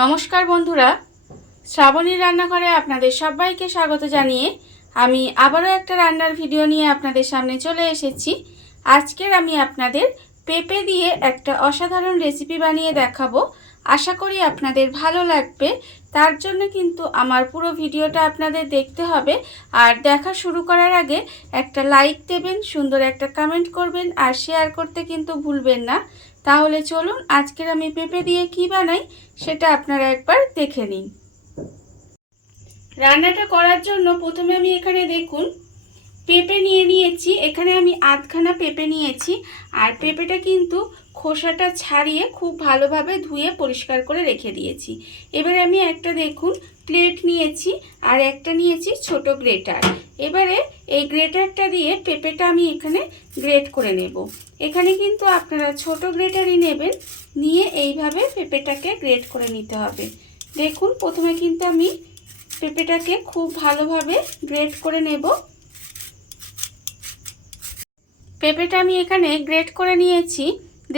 নমস্কার বন্ধুরা, শ্রাবণীর রান্নাঘরে আপনাদের সবাইকে স্বাগত জানিয়ে আমি আবারও একটা রান্নার ভিডিও নিয়ে আপনাদের সামনে চলে এসেছি। আজকের আমি আপনাদের পেঁপে দিয়ে একটা অসাধারণ রেসিপি বানিয়ে দেখাবো। আশা করি আপনাদের ভালো লাগবে। তার জন্য কিন্তু আমার পুরো ভিডিওটা আপনাদের দেখতে হবে। আর দেখা শুরু করার আগে একটা লাইক দেবেন, সুন্দর একটা কমেন্ট করবেন আর শেয়ার করতে কিন্তু ভুলবেন না। তাহলে চলুন আজকের আমি পেঁপে দিয়ে কি বানাই সেটা আপনারা একবার দেখে নিন। রান্নাটা করার জন্য প্রথমে আমি এখানে দেখুন পেঁপে নিয়ে নিয়েছি। এখানে আমি আধখানা পেঁপে নিয়েছি আর পেঁপেটা কিন্তু খোসাটা ছাড়িয়ে খুব ভালোভাবে ধুয়ে পরিষ্কার করে রেখে দিয়েছি। এবারে আমি একটা দেখুন প্লেট নিয়েছি আর একটা নিয়েছি ছোট গ্রেটার। এবারে এই গ্রেটারটা দিয়ে পেঁপেটা আমি এখানে গ্রেট করে নেব। এখানে কিন্তু আপনারা ছোট গ্রেটারই নেবেন, নিয়ে এইভাবে পেঁপেটাকে গ্রেট করে নিতে হবে। দেখুন প্রথমে কিন্তু আমি পেঁপেটাকে খুব ভালোভাবে গ্রেট করে নেব। পেঁপেটা আমি এখানে গ্রেট করে নিয়েছি।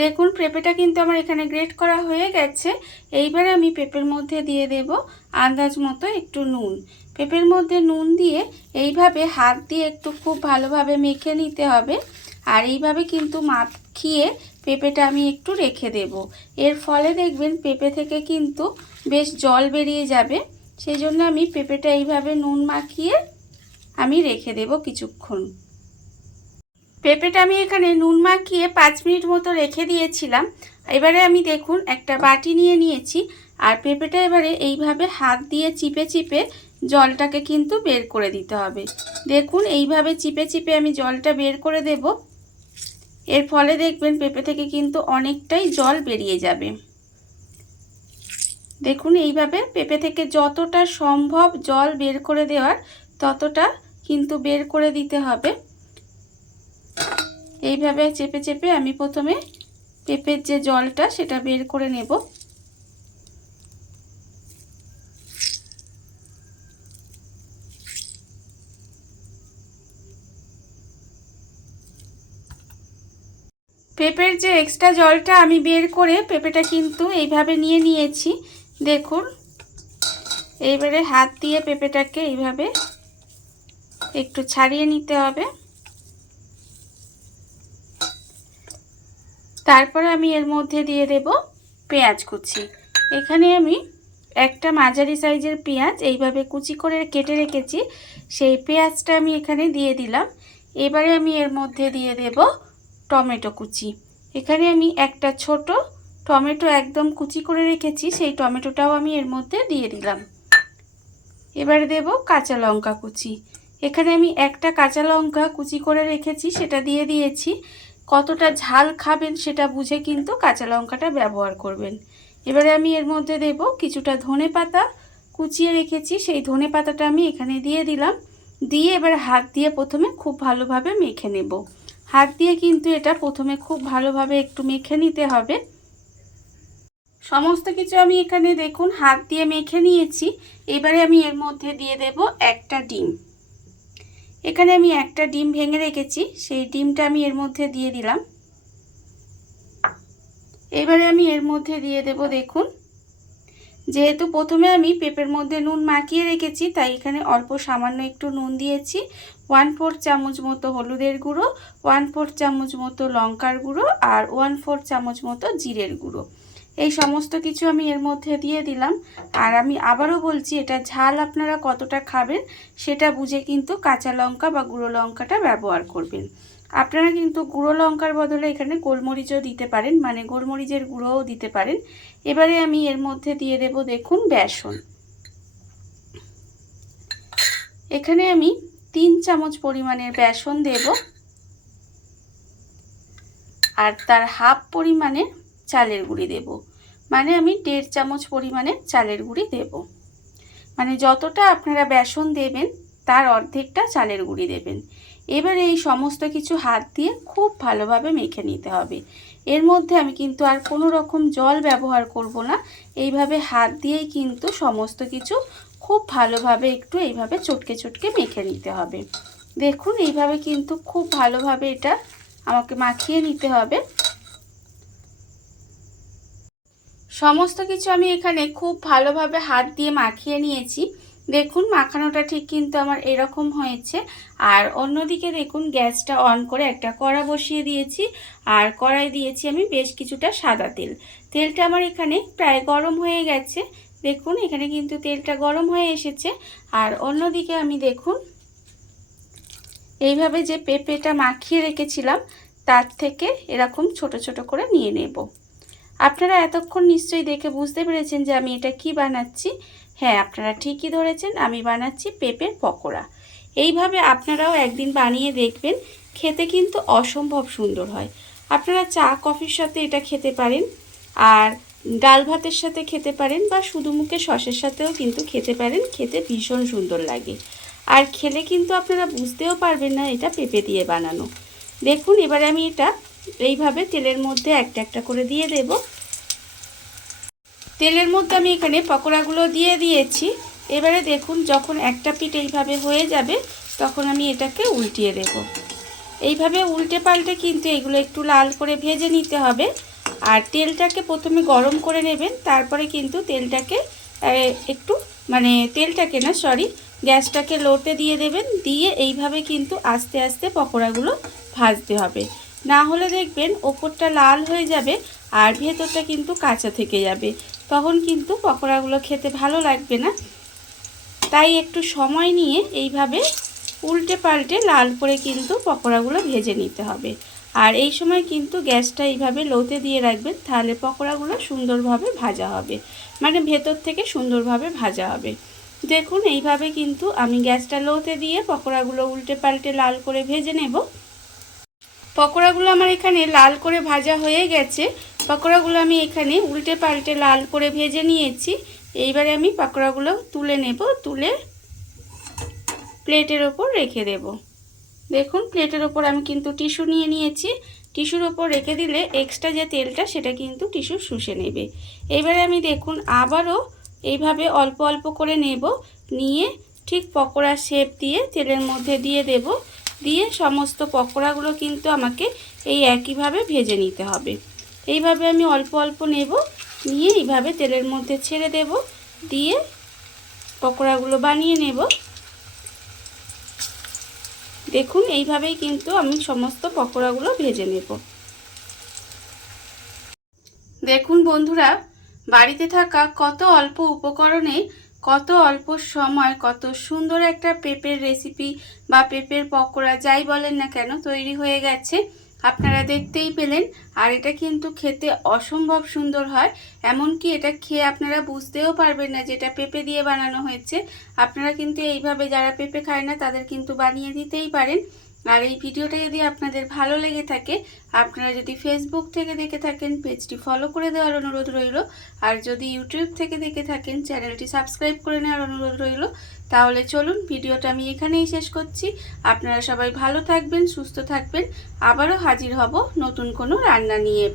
দেখুন পেঁপেটা কিন্তু আমার এখানে গ্রেট করা হয়ে গেছে। এইবারে আমি পেঁপের মধ্যে দিয়ে দেব আন্দাজ মতো একটু নুন। পেঁপের মধ্যে নুন দিয়ে এইভাবে হাত দিয়ে একটু খুব ভালোভাবে মেখে নিতে হবে। আর এইভাবে কিন্তু মাখিয়ে পেঁপেটা আমি একটু রেখে দেব। এর ফলে দেখবেন পেঁপে থেকে কিন্তু বেশ জল বেরিয়ে যাবে। সেই জন্য আমি পেঁপেটা এইভাবে নুন মাখিয়ে আমি রেখে দেব কিছুক্ষণ। পেঁপেটা আমি এখানে নুন মাখিয়ে 5 মিনিট মতো রেখে দিয়েছিলাম। এবারে আমি দেখুন একটা বাটি নিয়ে নিয়েছি আর পেঁপেটা এবারে এইভাবে হাত দিয়ে চিপে চিপে জলটাকে কিন্তু বের করে দিতে হবে। দেখুন এইভাবে চিপে চিপে আমি জলটা বের করে দেব। এর ফলে দেখবেন পেঁপে থেকে কিন্তু অনেকটাই জল বেরিয়ে যাবে। দেখুন এইভাবে পেঁপে থেকে যতটা সম্ভব জল বের করে দেওয়ার ততটা কিন্তু বের করে দিতে হবে। এইভাবে চেপে চেপে আমি প্রথমে পেঁপের যে জলটা সেটা বের করে নেব। পেঁপের যে এক্সট্রা জলটা আমি বের করে পেঁপেটা কিন্তু এইভাবে নিয়ে নিয়েছি। দেখুন এইবারে হাত দিয়ে পেঁপেটাকে এইভাবে একটু ছাড়িয়ে নিতে হবে। তারপরে আমি এর মধ্যে দিয়ে দেব পেঁয়াজ কুচি। এখানে আমি একটা মাঝারি সাইজের পেঁয়াজ এইভাবে কুচি করে কেটে রেখেছি, সেই পেঁয়াজটা আমি এখানে দিয়ে দিলাম। এবারে আমি এর মধ্যে দিয়ে দেব টমেটো কুচি। এখানে আমি একটা ছোট টমেটো একদম কুচি করে রেখেছি, সেই টমেটোটাও আমি এর মধ্যে দিয়ে দিলাম। এবারে দেব কাঁচা লঙ্কা কুচি। এখানে আমি একটা কাঁচা লঙ্কা কুচি করে রেখেছি, সেটা দিয়ে দিয়েছি। কতটা ঝাল খাবেন সেটা বুঝে কিন্তু কাঁচা লঙ্কাটা ব্যবহার করবেন। এবারে আমি এর মধ্যে দেব কিছুটা ধনেপাতা কুচিয়ে রেখেছি, সেই ধনেপাতাটা আমি এখানে দিয়ে দিলাম। দিয়ে এবার হাত দিয়ে প্রথমে খুব ভালোভাবে মেখে নেব। হাত দিয়ে কিন্তু এটা প্রথমে খুব ভালোভাবে একটু মেখে নিতে হবে। সমস্ত কিছু আমি এখানে দেখুন হাত দিয়ে মেখে নিয়েছি। এবারে আমি এর মধ্যে দিয়ে দেব একটা ডিম। এখানে আমি একটা ডিম ভেঙে রেখেছি, সেই ডিমটা আমি এর মধ্যে দিয়ে দিলাম। এবারে আমি এর মধ্যে দিয়ে দেব দেখুন, যেহেতু প্রথমে আমি পেঁপের মধ্যে নুন মাখিয়ে রেখেছি তাই এখানে অল্প সামান্য একটু নুন দিয়েছি। 1/4 চামচ মতো হলুদের গুঁড়ো, 1/4 চামচ মতো লঙ্কার গুঁড়ো আর 1/4 চামচ মতো জিরের গুঁড়ো। এই সমস্ত কিছু আমি এর মধ্যে দিয়ে দিলাম। আর আমি আবারও বলছি, এটা ঝাল আপনারা কতটা খাবেন সেটা বুঝে কিন্তু কাঁচা লঙ্কা বা গুঁড়ো লঙ্কাটা ব্যবহার করবেন। আপনারা কিন্তু গুঁড়ো লঙ্কার বদলে এখানে গোলমরিচও দিতে পারেন, মানে গোলমরিচের গুঁড়োও দিতে পারেন। এবারে আমি এর মধ্যে দিয়ে দেব দেখুন বেসন। এখানে আমি 3 চামচ পরিমাণের বেসন দেব আর তার হাফ পরিমাণের চালের গুঁড়ি দেব, মানে আমি 1.5 চামচ পরিমাণের চালের গুঁড়ি দেব। মানে যতটা আপনারা বেসন দেবেন তার অর্ধেকটা চালের গুঁড়ি দেবেন। এবারে এই সমস্ত কিছু হাত দিয়ে খুব ভালোভাবে মেখে নিতে হবে। এর মধ্যে আমি কিন্তু আর কোনো রকম জল ব্যবহার করব না। এইভাবে হাত দিয়েই কিন্তু সমস্ত কিছু খুব ভালোভাবে একটু এইভাবে চটকে চটকে মেখে নিতে হবে। দেখুন এইভাবে কিন্তু খুব ভালোভাবে এটা আমাকে মাখিয়ে নিতে হবে। সমস্ত কিছু আমি এখানে খুব ভালোভাবে হাত দিয়ে মাখিয়ে নিয়েছি। দেখুন মাখানোটা ঠিক কিন্তু আমার এরকম হয়েছে। আর অন্যদিকে দেখুন গ্যাসটা অন করে একটা কড়া বসিয়ে দিয়েছি, আর কড়াই দিয়েছি আমি বেশ কিছুটা সাদা তেল। তেলটা আমার এখানে প্রায় গরম হয়ে গেছে। দেখুন এখানে কিন্তু তেলটা গরম হয়ে এসেছে। আর অন্যদিকে আমি দেখুন এইভাবে যে পেঁপেটা মাখিয়ে রেখেছিলাম তার থেকে এরকম ছোট ছোট করে নিয়ে নেব। আপনারা এতক্ষণ নিশ্চয়ই দেখে বুঝতে পেরেছেন যে আমি এটা কি বানাচ্ছি। হ্যাঁ, আপনারা ঠিকই ধরেছেন, আমি বানাচ্ছি পেঁপের পকোড়া। এইভাবে আপনারাও একদিন বানিয়ে দেখবেন, খেতে কিন্তু অসম্ভব সুন্দর হয়। আপনারা চা কফির সাথে এটা খেতে পারেন, আর ডাল ভাতের সাথে খেতে পারেন, বা শুধু মুখে সসের সাথেও কিন্তু খেতে পারেন। খেতে ভীষণ সুন্দর লাগে, আর খেলে কিন্তু আপনারা বুঝতেও পারবেন না এটা পেঁপে দিয়ে বানানো। দেখুন এবারে আমি এটা এইভাবে তেলের মধ্যে একটা একটা করে দিয়ে দেব। তেলের মধ্যে আমি এখানে পকোড়াগুলো দিয়ে দিয়েছি। এবারে দেখুন যখন একটা পিঠ এইভাবে হয়ে যাবে তখন আমি এটাকে উল্টিয়ে দেব। এইভাবে উল্টে পাল্টে কিন্তু এগুলো একটু লাল করে ভেজে নিতে হবে। আর তেলটাকে প্রথমে গরম করে নেবেন, তারপরে কিন্তু তেলটাকে একটু তেলটাকে না সরি গ্যাসটাকে লোতে দিয়ে দেবেন। দিয়ে এইভাবে কিন্তু আস্তে আস্তে পকোড়াগুলো ভাজতে হবে, না হলে দেখবেন ওপরটা লাল হয়ে যাবে আর ভেতরটা কিন্তু কাঁচা থেকে যাবে, তখন কিন্তু পকোড়াগুলো খেতে ভালো লাগবে না। তাই একটু সময় নিয়ে এইভাবে উল্টে পাল্টে লাল করে কিন্তু পকোড়াগুলো ভেজে নিতে হবে। আর এই সময় কিন্তু গ্যাসটা এইভাবে লোতে দিয়ে রাখবেন, তাহলে পকোড়াগুলো সুন্দরভাবে ভাজা হবে, ভেতর থেকে সুন্দরভাবে ভাজা হবে। দেখুন এইভাবে কিন্তু আমি গ্যাসটা লোতে দিয়ে পকোড়াগুলো উল্টে পাল্টে লাল করে ভেজে নেব। পকোড়াগুলো আমার এখানে লাল করে ভাজা হয়ে গেছে। পকোড়াগুলো আমি এখানে উল্টে পাল্টে লাল করে ভেজে নিয়েছি। এইবারে আমি পকোড়াগুলো তুলে নেব, তুলে প্লেটের ওপর রেখে দেব। দেখুন প্লেটের ওপর আমি কিন্তু টিস্যু নিয়ে নিয়েছি। টিস্যুর ওপর রেখে দিলে এক্সট্রা যে তেলটা সেটা কিন্তু টিস্যু শুষে নেবে। এবারে আমি দেখুন আবারও এইভাবে অল্প অল্প করে নেব, নিয়ে ঠিক পকোড়া শেপ দিয়ে তেলের মধ্যে দিয়ে দেব। দিয়ে সমস্ত পকোড়াগুলো কিন্তু আমাকে এই একইভাবে ভেজে নিতে হবে। এইভাবে আমি অল্প অল্প নেব, নিয়ে এইভাবে তেলের মধ্যে ছেড়ে দেব, দিয়ে পকোড়াগুলো বানিয়ে নেব। দেখুন এইভাবেই কিন্তু আমি সমস্ত পকোড়াগুলো ভেজে নেব। দেখুন বন্ধুরা, বাড়িতে থাকা কত অল্প উপকরণে কত অল্প সময় কত সুন্দর একটা পেঁপের রেসিপি বা পেঁপের পকোড়া যাই বলেন না কেন তৈরি হয়ে গেছে। আপনারা দেখতেই পেলেন। আর এটা কিন্তু খেতে অসম্ভব সুন্দর হয়, এমনকি এটা খেয়ে আপনারা বুঝতেও পারবেন না যে এটা পেঁপে দিয়ে বানানো হয়েছে। আপনারা কিন্তু এইভাবে যারা পেঁপে খায় না তাদের কিন্তু বানিয়ে দিতেই পারেন। আর এই ভিডিওটা যদি আপনাদের ভালো লেগে থাকে, আপনারা যদি ফেসবুক থেকে দেখে থাকেন পেজটি ফলো করে দেওয়ার অনুরোধ রইল। আর যদি ইউটিউব থেকে দেখে থাকেন চ্যানেলটি সাবস্ক্রাইব করে নেওয়ার অনুরোধ রইল। তাহলে চলুন ভিডিওটা আমি এখানেই শেষ করছি। আপনারা সবাই ভালো থাকবেন, সুস্থ থাকবেন। আবারও হাজির হব নতুন কোনো রান্না নিয়ে।